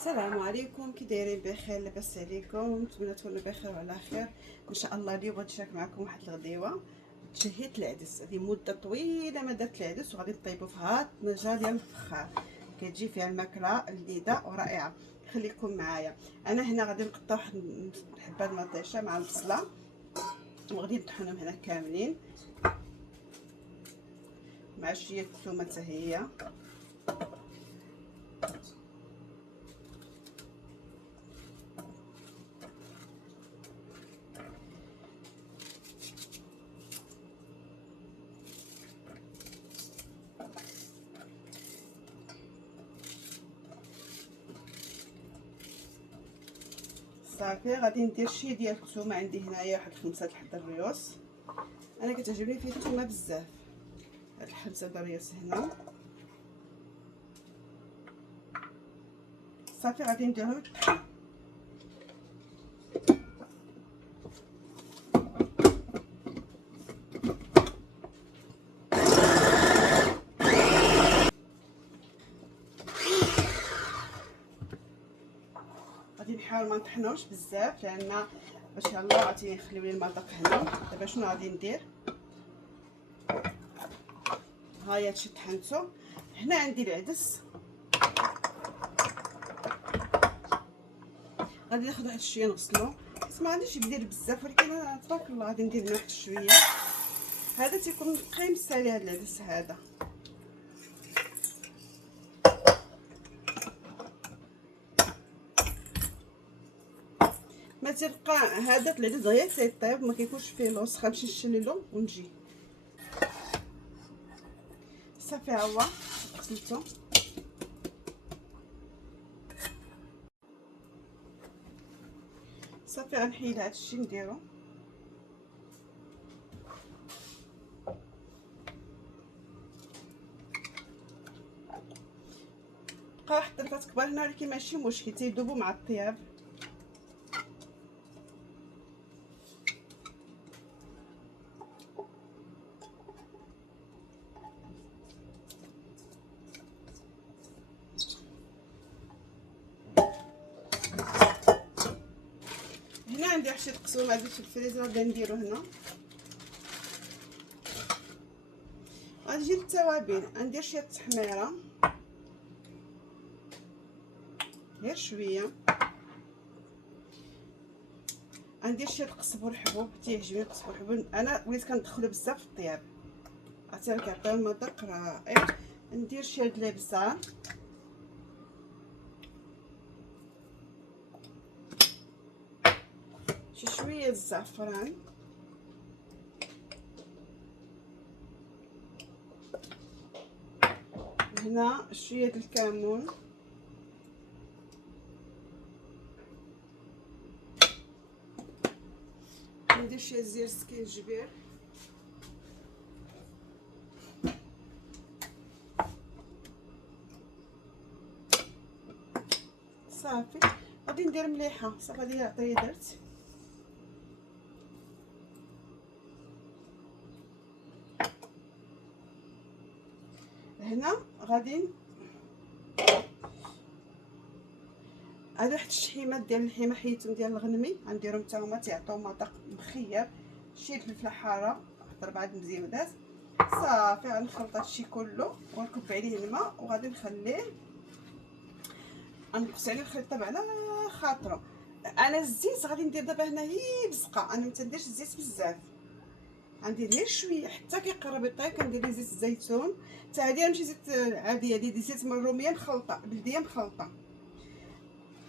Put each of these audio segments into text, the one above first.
السلام عليكم، كي دايرين؟ بخير؟ لاباس عليكم؟ نتمنى تكونوا بخير وعلى خير ان شاء الله. اليوم غادي نشارك معكم واحد الغديوه. تشهيت العدس، هذه مده طويله ما درت العدس، وغادي نطيبو في هاد الطنجره ديال الفخار. كتجي فيها الماكله لذيذه ورائعه. خليكم معايا. انا هنا غادي نقطع واحد حبه المطيشه مع البصله، وغادي نطحنهم هنا كاملين مع شويه الثومه حتى هي. صافي غادي ندير شي ديال الثومه، عندي هنايا واحد 5 د الريوس. انا كتعجبني فيه الثومه بزاف. هاد 5 د الريوس هنا صافي غادي نديرهم يطحنوا. غادي نحاول ما نطحنوش بزاف، لان باش يلاه غادي نخليو ليه المذاق هنا. دابا شنو غادي ندير؟ ها هي هادشي طحنتو. هنا عندي العدس، غادي ناخذ واحد شويه نغسلو. بس ما غاديش ندير بزاف، ولكن انا تبارك الله غادي ندير واحد شويه. هذا تيكون قيم سالي هذا العدس هذا. ما تبقى هذا العدس غير تيطيب، ما كيكونش فيه الوسخه. نمشي نشللو ونجي. صافي ها هو غسلته. صافي غنحيد هادشي نديرو. بقى واحد الطرفات كبار هنا، ولكن ماشي مشكل، تيذوبوا مع الطياب. هنا عندي واحد شي تقسوم عندي في الفريزر، غادي نديرو هنا. غادي نجيب التوابل، غندير شويه التحميره، غير شويه. غندير شويه القزبر حبوب، تيعجبني القزبر حبوب. انا وليت كندخلو بزاف في الطياب، عرفتي كيعطيو المذاق رائع. ندير شويه د الابزار، شي شويه الزعفران، هنا شويه د الكمون، ندير شويه زير سكينجبير، صافي غادي ندير مليحه. صافي هذه عطريه درت. هنا غادي هادو واحد الشحيمات ديال اللحيمه حيدتهم ديال الغنمي، غنديرهم حتى هما تيعطيو مذاق مخير. شي الفلفله حاره، واحد 4 مزيودات. صافي غنخلط هادشي كله ونكب عليه الماء، وغادي نخليه غنقص عليه الخليط طبعا على خاطرو. انا الزيت غادي ندير دابا هنا هي بزقه، انا متنديرش الزيت بزاف، غندير غير شويه حتى كيقرب يطيب. كندير ليه زيت الزيتون، حتى هادي ماشي زيت عاديه، هادي زيت من الروميه مخلطه بلديه مخلطه.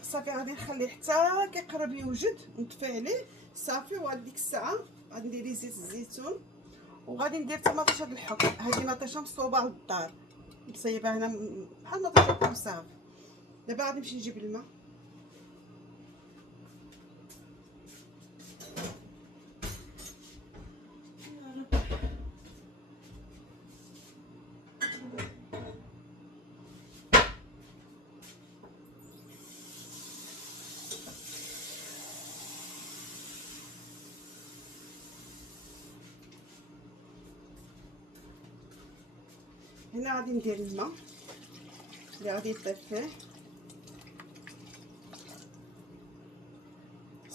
صافي غادي نخليه حتى كيقرب يوجد ونطفي عليه. صافي وهاد ديك الساعه غادي ندير ليه زيت الزيتون، وغادي ندير حتى مطيشه د الحك. هذه مطيشه مصوبه للدار، مصيبه هنا بحال مطيشه الحك. صافي دابا غادي نمشي نجيب الماء. هنا غادي ندير الماء اللي غادي يطيب فيه.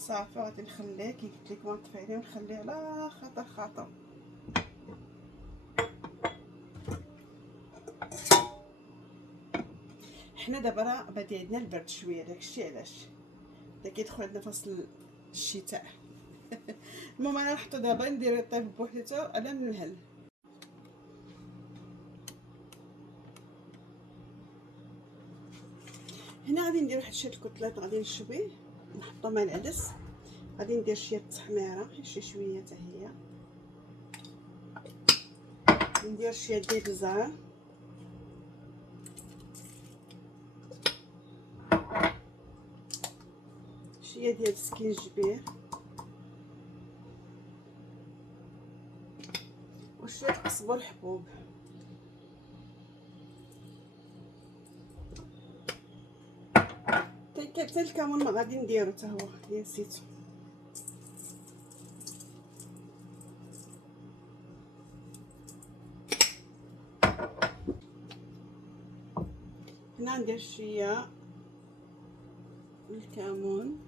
صافي غادي نخليه كي قلت لكم نطفي عليه ونخليه على خاطر حنا دابا راه بادي عندنا البرد شويه، داكشي علاش دا كيدخل عندنا فصل الشتاء. المهم انا نحطو دابا ندير الطيب بوحديتو على النهل. هنا غادي ندير واحد شويه الكتلات، غادي نشوي نحطو مع العدس، غادي ندير شويه التحميره شي شويه حتى هي، ندير شويه ديال البزار، شويه ديال السكينجبير وشويه قزبر حبوب. حتى الكمون ما غادي نديرو حتى هو نسيتو. هنا ندير شويه الكمون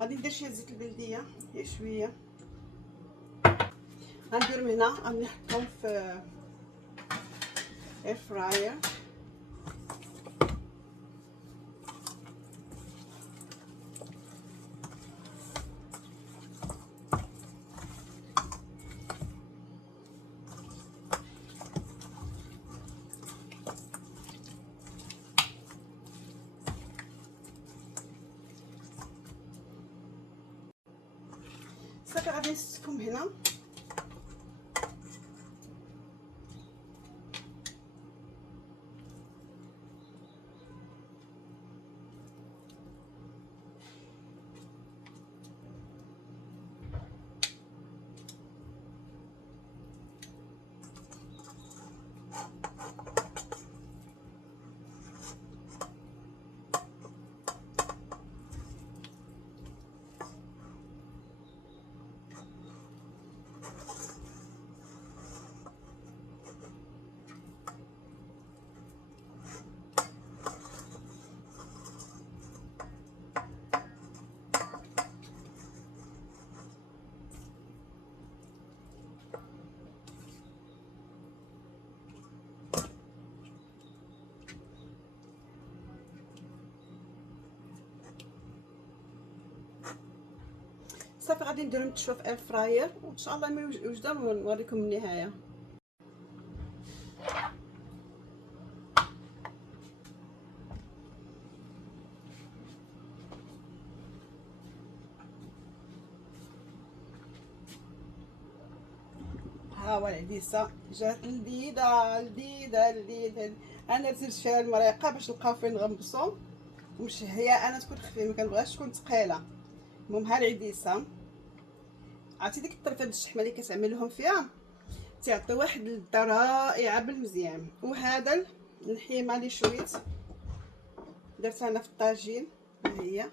غادي ندير شويه زيت البلديه شويه، غنديرهم هنا غادي نحطهم في اير فراير. صافي غادي نسكم هنا. صافي غادي نديرهم تشوف في اير فراير وان شاء الله ما يوجدوا ونوريكم النهايه. ها هو العديسه جات لذيذه. انا درت فيها المريقه باش نلقاو فين نغمسو مش هي انا تكون خفيفه، ما كنبغيهاش تكون ثقيله. المهم ها العديسه، عرفتي ديك الطريقه ديال الشحمه اللي كتعملهم فيها تعطي واحد اللذه رائعه بالمزيان. وهذا الحيمه اللي شويت درتها انا في الطاجين، ها هي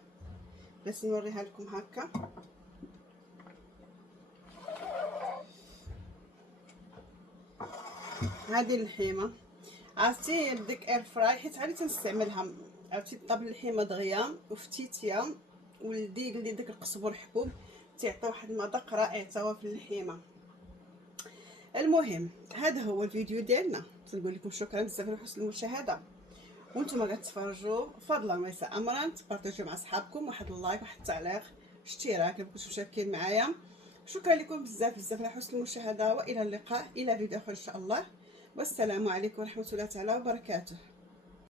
باش نوريها لكم هكا. هذه الحيمه عرفتي بديك اير فراي حيت عادي تنستعملها، عرفتي طابل الحيمه دغيا وفتيتيا ولديك اللي داك القزبر حبوب تعطي واحد المذاق رائع حتى هو في الحيمه. المهم هذا هو الفيديو ديالنا، تنقول لكم شكرا بزاف لحسن المشاهده، وانتم كتفرجوا فضلا وليس امرا تبارطاجيو مع صحابكم، واحد اللايك واحد التعليق اشتراك كنتو مشاركين معايا. شكرا لكم بزاف لحسن المشاهده، والى اللقاء الى فيديو اخر ان شاء الله، والسلام عليكم ورحمه الله تعالى وبركاته.